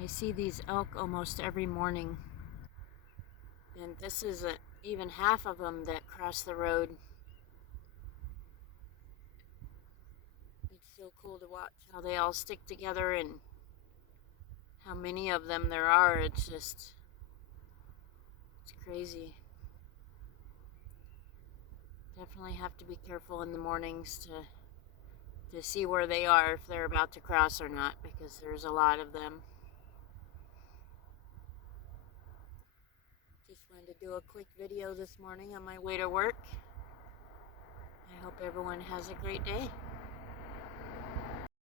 I see these elk almost every morning, and this isn't even half of them that cross the road. It's so cool to watch how they all stick together and how many of them there are. It's crazy. Definitely have to be careful in the mornings to see where they are, if they're about to cross or not, because there's a lot of them. Just wanted to do a quick video this morning on my way to work. I hope everyone has a great day.